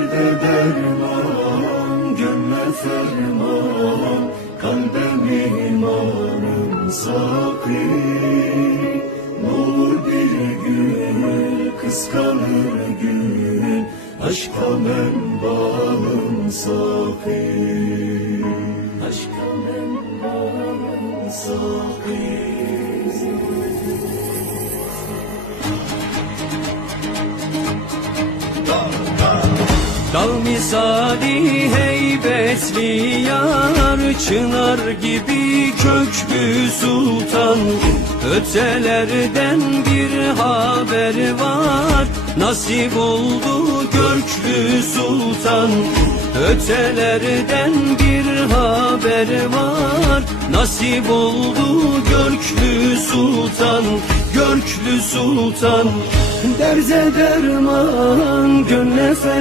Derde derman, gönle ferman Kalbim imanım safi Ne olur bir gün kıskanır gün Aşka ben bağım safi Aşka ben bağım safi Dal misali heybetli yar Çınar gibi köklü sultan. Ötelerden bir haber var Nasip oldu görklü sultan. Ötelerden bir haber var Nasip oldu görklü sultan. Görklü sultan Derze derman gönle